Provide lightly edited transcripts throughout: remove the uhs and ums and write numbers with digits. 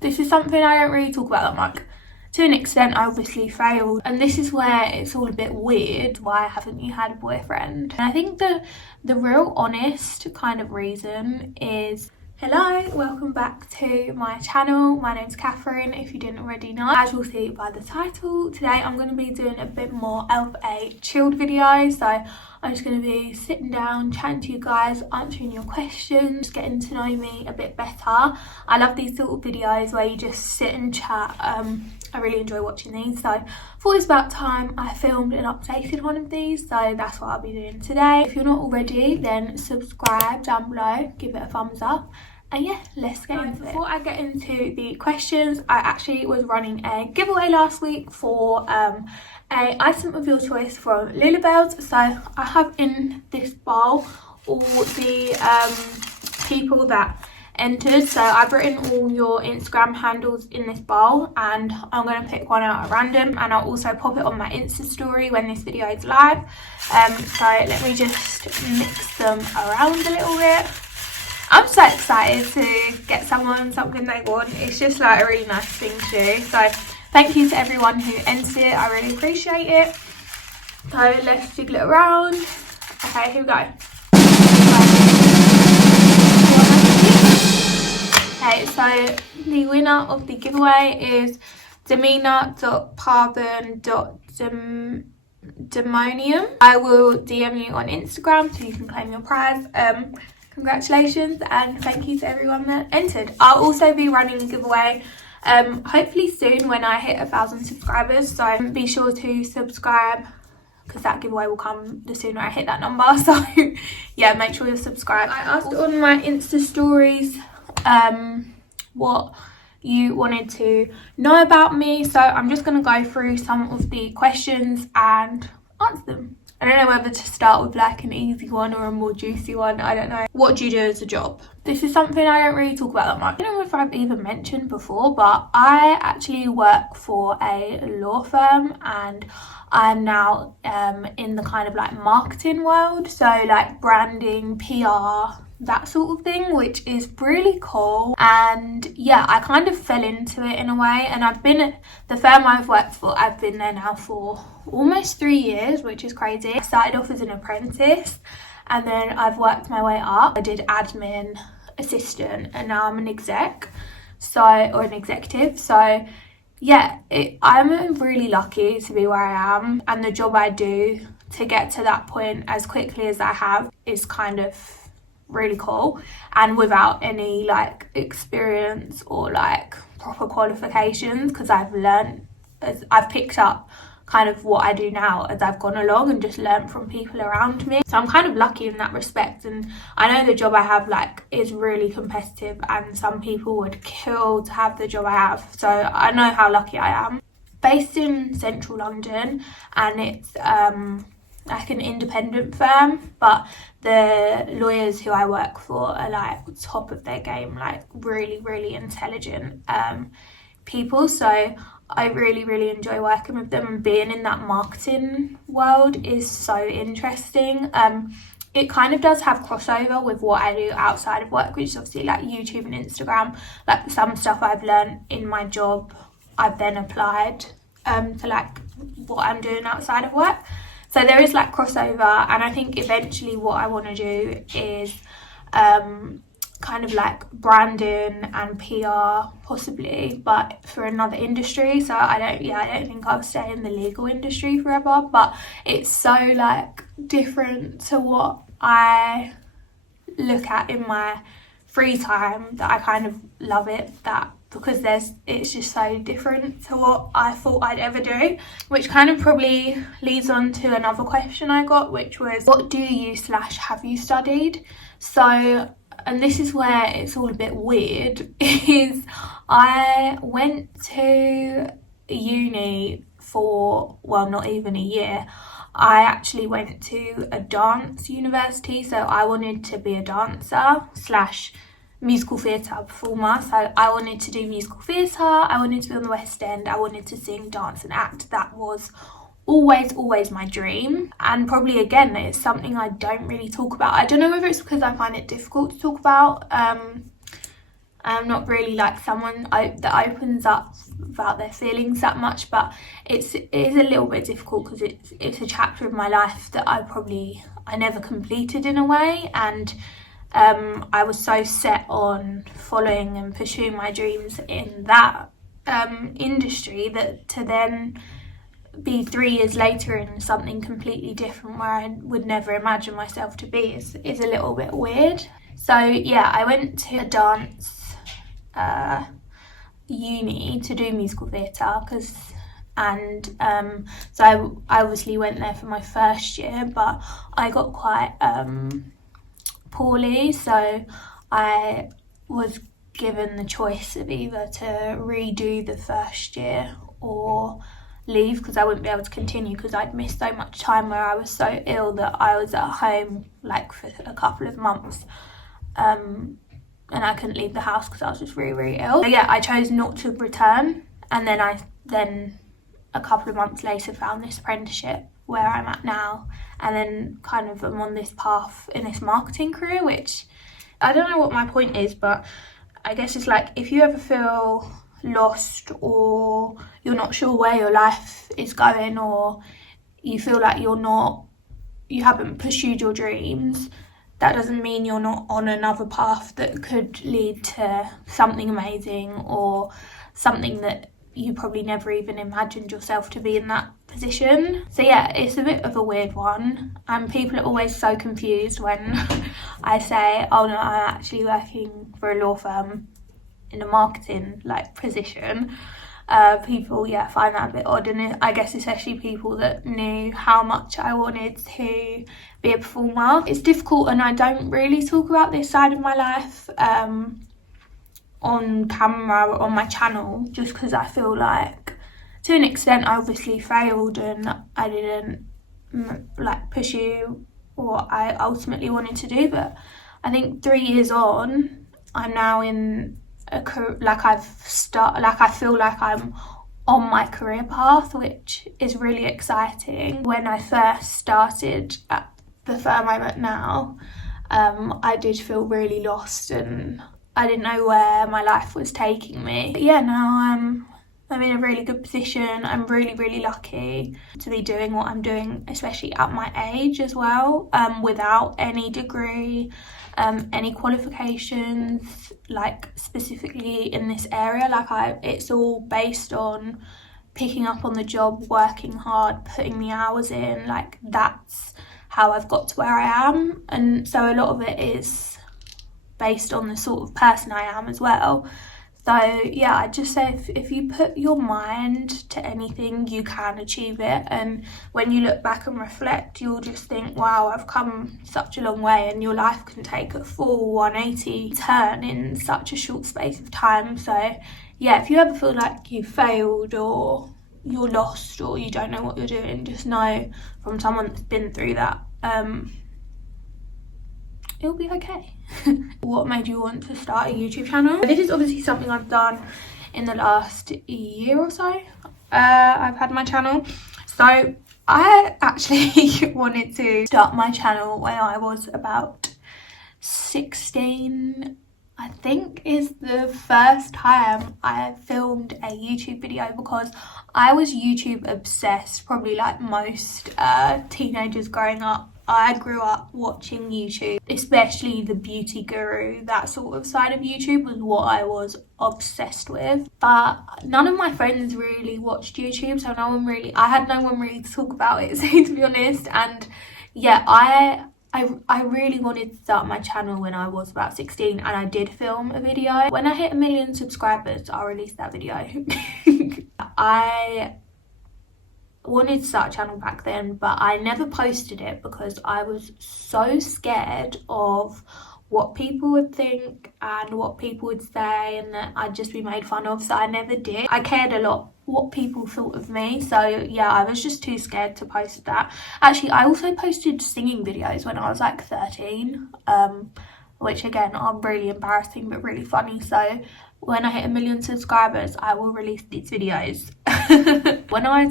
This is something I don't really talk about that much. To an extent, I obviously failed, and this is where it's all a bit weird. Why haven't you had a boyfriend? And I think the real honest kind of reason is, hello, welcome back to my channel. My name's Catherine, if you didn't already know. As you'll see by the title, today I'm going to be doing a bit more of a chilled video. So I'm just going to be sitting down, chatting to you guys, answering your questions, getting to know me a bit better. I love these sort of videos where you just sit and chat. I really enjoy watching these, so I thought it's about time I filmed and updated one of these, so that's what I'll be doing today. If you're not already, then subscribe down below, give it a thumbs up, and yeah, let's get into it. Before I get into the questions, I actually was running a giveaway last week for a item of your choice from Lilybells. So I have in this bowl all the people that entered. So I've written all your Instagram handles in this bowl, and I'm going to pick one out at random, and I'll also pop it on my Insta story when this video is live. So let me just mix them around a little bit. I'm so excited to get someone something they want. It's just like a really nice thing to do. So thank you to everyone who entered it. I really appreciate it. So let's jiggle it around. Okay, here we go. Okay, so the winner of the giveaway is demina.parben.demonium. I will DM you on Instagram so you can claim your prize. Congratulations, and thank you to everyone that entered. I'll also be running a giveaway hopefully soon when I hit 1,000 subscribers, so be sure to subscribe because that giveaway will come the sooner I hit that number. So yeah, make sure you're subscribed. I asked on my Insta stories what you wanted to know about me, so I'm just going to go through some of the questions and answer them. I don't know whether to start with like an easy one or a more juicy one. I don't know. What do you do as a job? This is something I don't really talk about that much. I don't know if I've even mentioned before, but I actually work for a law firm, and I'm now in the kind of like marketing world. So like branding, PR, that sort of thing, which is really cool. And yeah, I kind of fell into it in a way, and I've been at the firm I've worked for, I've been there now for almost 3 years, which is crazy. I started off as an apprentice, and then I've worked my way up. I did admin, assistant, and now I'm an exec, or an executive. So yeah, I'm really lucky to be where I am, and the job I do to get to that point as quickly as I have is kind of really cool, and without any like experience or like proper qualifications, because I've picked up kind of what I do now as I've gone along and just learned from people around me. So I'm kind of lucky in that respect, and I know the job I have like is really competitive, and some people would kill to have the job I have, so I know how lucky I am. Based in central London, and it's like an independent firm, but the lawyers who I work for are like top of their game, like really intelligent people. So I really enjoy working with them, and being in that marketing world is so interesting. It kind of does have crossover with what I do outside of work, which is obviously like YouTube and Instagram. Like some stuff I've learned in my job, I've then applied to like what I'm doing outside of work. So there is like crossover, and I think eventually what I want to do is kind of like branding and PR possibly, but for another industry. So I don't think I'll stay in the legal industry forever, but it's so like different to what I look at in my free time that I kind of love it, that because it's just so different to what I thought I'd ever do, which kind of probably leads on to another question I got, which was what do you / have you studied? So, and this is where it's all a bit weird, is I went to uni for, well, not even a year. I actually went to a dance university, so I wanted to be a dancer / musical theatre performer. So I wanted to do musical theatre, I wanted to be on the West End, I wanted to sing, dance and act. That was always my dream, and probably again it's something I don't really talk about. I don't know whether it's because I find it difficult to talk about, I'm not really like someone that opens up about their feelings that much, but it is a little bit difficult because it's a chapter of my life that I never completed in a way, and I was so set on following and pursuing my dreams in that industry that to then be 3 years later in something completely different where I would never imagine myself to be is a little bit weird. So yeah, I went to a dance uni to do musical theatre so I obviously went there for my first year, but I got quite poorly, so I was given the choice of either to redo the first year or leave because I wouldn't be able to continue because I'd missed so much time where I was so ill that I was at home like for a couple of months, and I couldn't leave the house because I was just really, really ill. So yeah, I chose not to return, and then I a couple of months later found this apprenticeship where I'm at now, and then kind of I'm on this path in this marketing career, which I don't know what my point is, but I guess it's like if you ever feel lost or you're not sure where your life is going, or you feel like you haven't pursued your dreams, that doesn't mean you're not on another path that could lead to something amazing or something that you probably never even imagined yourself to be in that position. So yeah, it's a bit of a weird one, and people are always so confused when I say, oh no, I'm actually working for a law firm in a marketing like position. People find that a bit odd, and I guess especially people that knew how much I wanted to be a performer. It's difficult, and I don't really talk about this side of my life on camera or on my channel, just because I feel like to an extent I obviously failed and I didn't like pursue what I ultimately wanted to do. But I think 3 years on, I'm now in I feel like I'm on my career path, which is really exciting. When I first started at the firm I'm at now, I did feel really lost and I didn't know where my life was taking me. But yeah, now I'm in a really good position. I'm really, really lucky to be doing what I'm doing, especially at my age as well, without any degree, any qualifications, like specifically in this area. It's all based on picking up on the job, working hard, putting the hours in. Like, that's how I've got to where I am. And so a lot of it is based on the sort of person I am as well. So yeah, I'd just say if you put your mind to anything, you can achieve it. And when you look back and reflect, you'll just think, wow, I've come such a long way, and your life can take a full 180 turn in such a short space of time. So yeah, if you ever feel like you failed or you're lost or you don't know what you're doing, just know from someone that's been through that, it'll be okay. What made you want to start a YouTube channel? This is obviously something I've done in the last year or so. I've had my channel. So I actually wanted to start my channel when I was about 16, I think, is the first time I filmed a YouTube video, because I was YouTube obsessed, probably like most teenagers growing up. I grew up watching YouTube, especially the beauty guru, that sort of side of YouTube was what I was obsessed with. But none of my friends really watched YouTube, so I had no one really to talk about it, so to be honest. And yeah, I really wanted to start my channel when I was about 16, and I did film a video. When I hit 1 million subscribers, I'll release that video. I wanted to start a channel back then, but I never posted it because I was so scared of what people would think and what people would say, and that I'd just be made fun of, so I never did. I cared a lot what people thought of me, so yeah, I was just too scared to post that. Actually, I also posted singing videos when I was like 13, which again are really embarrassing but really funny. So when I hit 1 million subscribers, I will release these videos. When I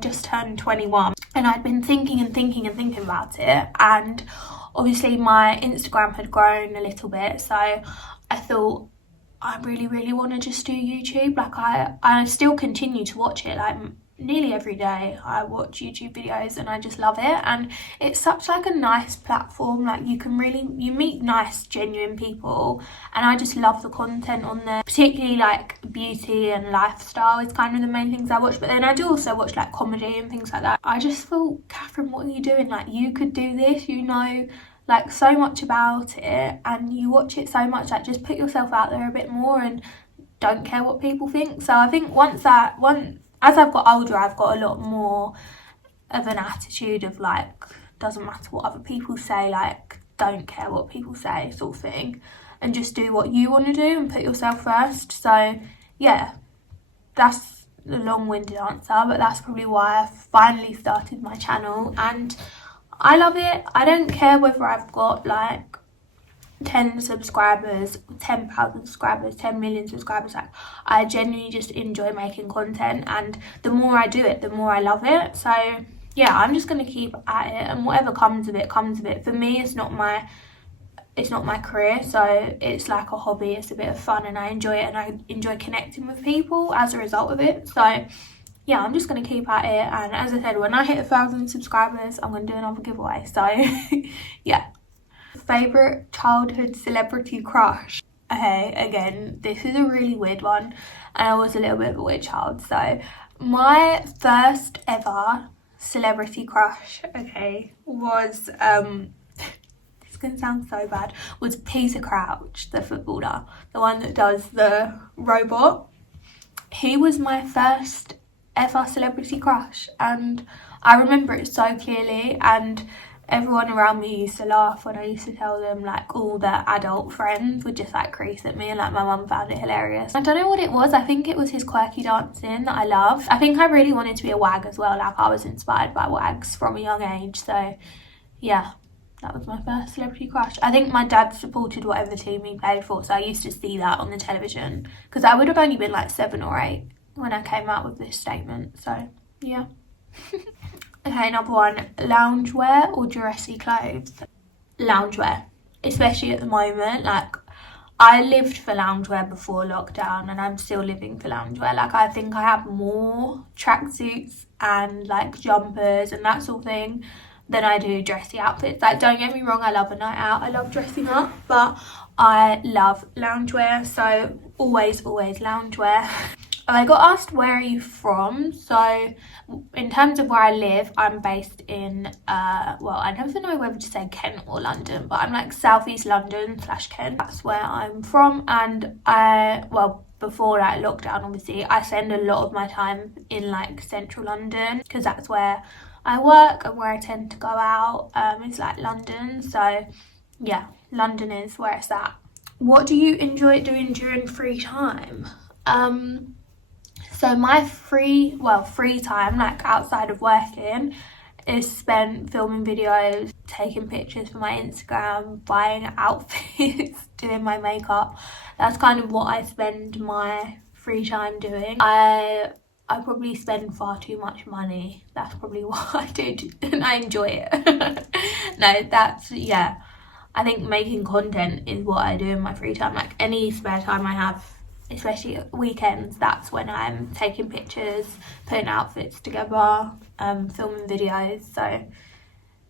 just turned 21, and I'd been thinking about it, and obviously my Instagram had grown a little bit, so I thought I really want to just do YouTube. Like I still continue to watch it, like nearly every day I watch YouTube videos, and I just love it. And it's such like a nice platform, like you meet nice genuine people, and I just love the content on there, particularly like beauty and lifestyle is kind of the main things I watch. But then I do also watch like comedy and things like that. I just thought, Catherine, what are you doing? Like, you could do this, you know, like so much about it, and you watch it so much, like just put yourself out there a bit more and don't care what people think. So I think as I've got older, I've got a lot more of an attitude of like, doesn't matter what other people say, like don't care what people say sort of thing, and just do what you want to do and put yourself first. So yeah, that's a long-winded answer, but that's probably why I finally started my channel, and I love it. I don't care whether I've got like 10 subscribers, 10,000 subscribers, 10 million subscribers. Like, I genuinely just enjoy making content, and the more I do it, the more I love it. So yeah, I'm just going to keep at it, and whatever comes of it, comes of it. For me, it's not my career, so it's like a hobby. It's a bit of fun, and I enjoy it, and I enjoy connecting with people as a result of it. So yeah, I'm just going to keep at it, and as I said, when I hit 1,000 subscribers, I'm going to do another giveaway. So yeah. Favourite childhood celebrity crush? Okay, again, this is a really weird one, and I was a little bit of a weird child. So my first ever celebrity crush, okay, was this can sound so bad, was Peter Crouch, the footballer, the one that does the robot. He was my first ever celebrity crush, and I remember it so clearly, and everyone around me used to laugh when I used to tell them, like all the adult friends would just like crease at me, and like my mum found it hilarious. I don't know what it was, I think it was his quirky dancing that I loved. I think I really wanted to be a wag as well, like I was inspired by wags from a young age. So yeah, that was my first celebrity crush. I think my dad supported whatever team he played for, so I used to see that on the television, because I would have only been like 7 or 8 when I came out with this statement. So yeah. Okay, number 1, loungewear or dressy clothes? Loungewear, especially at the moment. Like, I lived for loungewear before lockdown, and I'm still living for loungewear. Like, I think I have more tracksuits and like jumpers and that sort of thing than I do dressy outfits. Like, don't get me wrong, I love a night out, I love dressing up, but I love loungewear, so always loungewear. I got asked, where are you from? So in terms of where I live, I'm based in, well, I never know whether to say Kent or London, but I'm like southeast London / Kent. That's where I'm from. And well, before like lockdown, obviously, I spend a lot of my time in like central London, because that's where I work and where I tend to go out. It's like London. So yeah, London is where it's at. What do you enjoy doing during free time? So my free time, like outside of working, is spent filming videos, taking pictures for my Instagram, buying outfits, doing my makeup. That's kind of what I spend my free time doing. I probably spend far too much money. That's probably what I do, and I enjoy it. No, yeah. I think making content is what I do in my free time. Like, any spare time I have, especially at weekends, that's when I'm taking pictures, putting outfits together, filming videos. So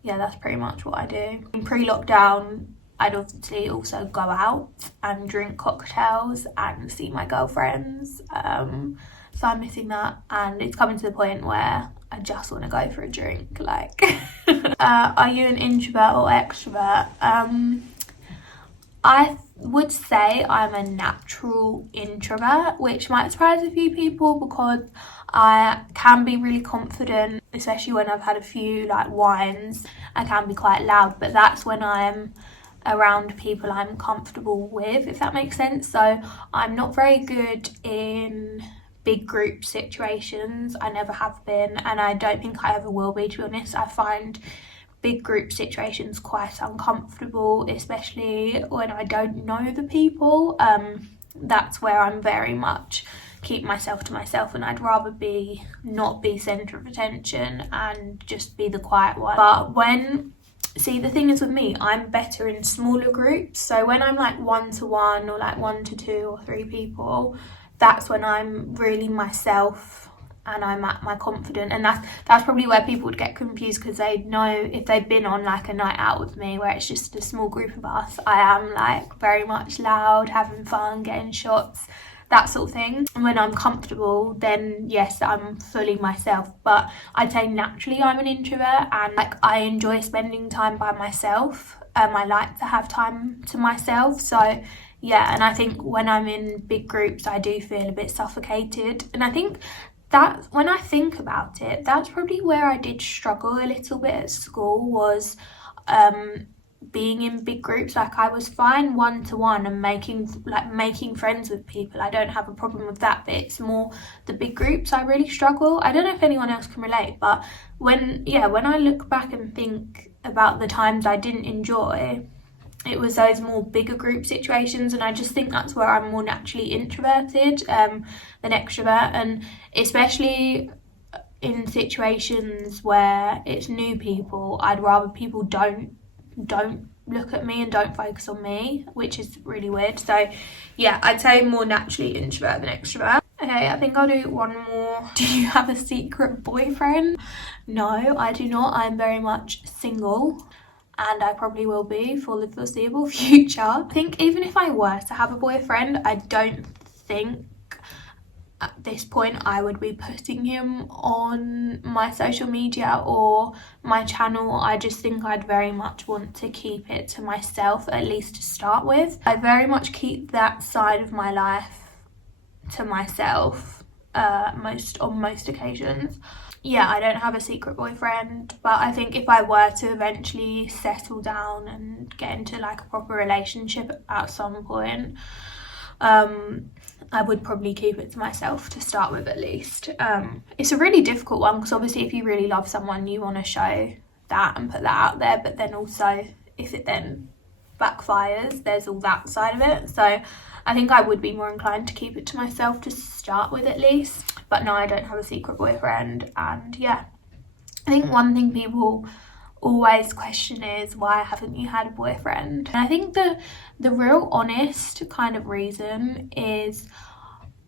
yeah, that's pretty much what I do. In pre-lockdown, I'd obviously also go out and drink cocktails and see my girlfriends. So I'm missing that, and it's coming to the point where I just want to go for a drink. Like, are you an introvert or extrovert? I would say I'm a natural introvert, which might surprise a few people, because I can be really confident, especially when I've had a few like wines. I can be quite loud, but that's when I'm around people I'm comfortable with, if that makes sense. So I'm not very good in big group situations. I never have been, and I don't think I ever will be, to be honest. I find big group situations quite uncomfortable, especially when I don't know the people. That's where I'm very much keep myself to myself, and I'd rather not be centre of attention and just be the quiet one. But when see, the thing is with me, I'm better in smaller groups. So when I'm like 1-to-1 or like 1 to 2 or 3 people, that's when I'm really myself and I'm at my confident. And that's probably where people would get confused, because they know if they've been on like a night out with me where it's just a small group of us, I am like very much loud, having fun, getting shots, that sort of thing. And when I'm comfortable, then yes, I'm fully myself. But I'd say naturally I'm an introvert, and like I enjoy spending time by myself. I like to have time to myself. So yeah, and I think when I'm in big groups, I do feel a bit suffocated. And I think that when I think about it, that's probably where I did struggle a little bit at school, was being in big groups. Like I was fine 1-to-1 and making friends with people. I don't have a problem with that, but it's more the big groups I really struggle. I don't know if anyone else can relate, but when I look back and think about the times I didn't enjoy, it was those more bigger group situations. And I just think that's where I'm more naturally introverted than extrovert, and especially in situations where it's new people, I'd rather people don't look at me and don't focus on me, which is really weird. So yeah, I'd say more naturally introvert than extrovert. Okay, I think I'll do one more. Do you have a secret boyfriend? No, I do not. I'm very much single, and I probably will be for the foreseeable future. I think even if I were to have a boyfriend, I don't think at this point I would be putting him on my social media or my channel. I just think I'd very much want to keep it to myself, at least to start with. I very much keep that side of my life to myself on most occasions. Yeah, I don't have a secret boyfriend, but I think if I were to eventually settle down and get into like a proper relationship at some point, I would probably keep it to myself to start with, at least. It's a really difficult one, because obviously if you really love someone, you want to show that and put that out there, but then also if it then backfires, there's all that side of it. So I think I would be more inclined to keep it to myself to start with, at least. But no, I don't have a secret boyfriend. And yeah, I think one thing people always question is, why haven't you had a boyfriend? And I think the real honest kind of reason is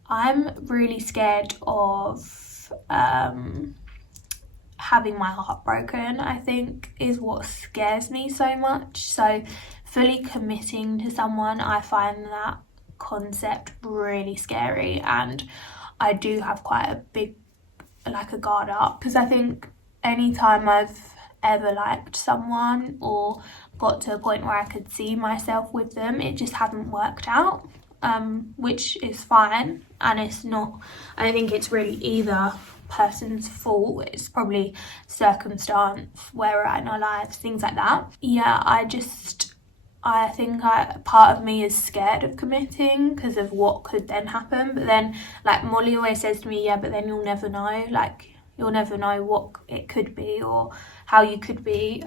I'm really scared of having my heart broken, I think, is what scares me so much. So fully committing to someone, I find that concept really scary, and I do have quite a big, like, a guard up, because I think anytime I've ever liked someone or got to a point where I could see myself with them, it just hasn't worked out, which is fine. And it's not, I don't think it's really either person's fault. It's probably circumstance, where we're at in our lives, things like that. Yeah, I think part of me is scared of committing because of what could then happen. But then, like, Molly always says to me, yeah, but then you'll never know. Like, you'll never know what it could be or how you could be.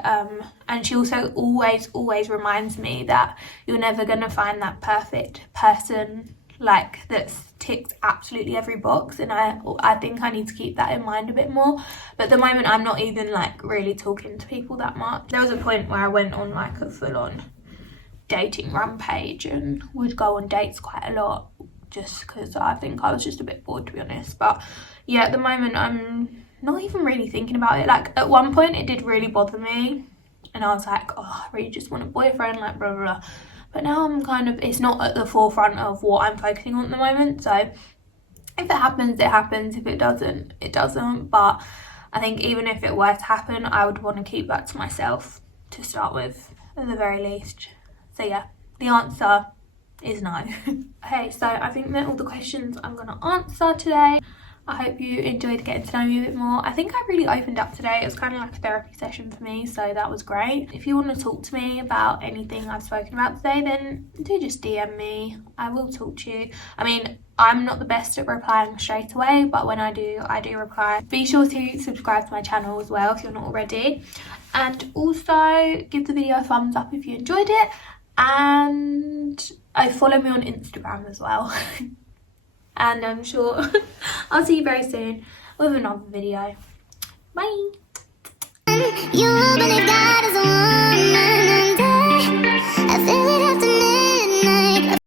And she also always reminds me that you're never going to find that perfect person, like, that ticks absolutely every box. And I think I need to keep that in mind a bit more. But at the moment, I'm not even, like, really talking to people that much. There was a point where I went on, like, a full-on dating rampage and would go on dates quite a lot, just because I think I was just a bit bored, to be honest. But yeah, at the moment I'm not even really thinking about it. Like, at one point it did really bother me, and I was like, oh, I really just want a boyfriend, like, blah blah blah. But now I'm kind of, it's not at the forefront of what I'm focusing on at the moment. So if it happens, it happens. If it doesn't, it doesn't. But I think even if it were to happen, I would want to keep that to myself to start with, at the very least. So yeah, the answer is no. Okay, so I think that all the questions I'm going to answer today. I hope you enjoyed getting to know me a bit more. I think I really opened up today. It was kind of like a therapy session for me, so that was great. If you want to talk to me about anything I've spoken about today, then do just DM me. I will talk to you. I mean, I'm not the best at replying straight away, but when I do reply. Be sure to subscribe to my channel as well if you're not already. And also give the video a thumbs up if you enjoyed it. And follow me on Instagram as well. And I'm sure I'll see you very soon with another video. Bye. You believe God is a woman.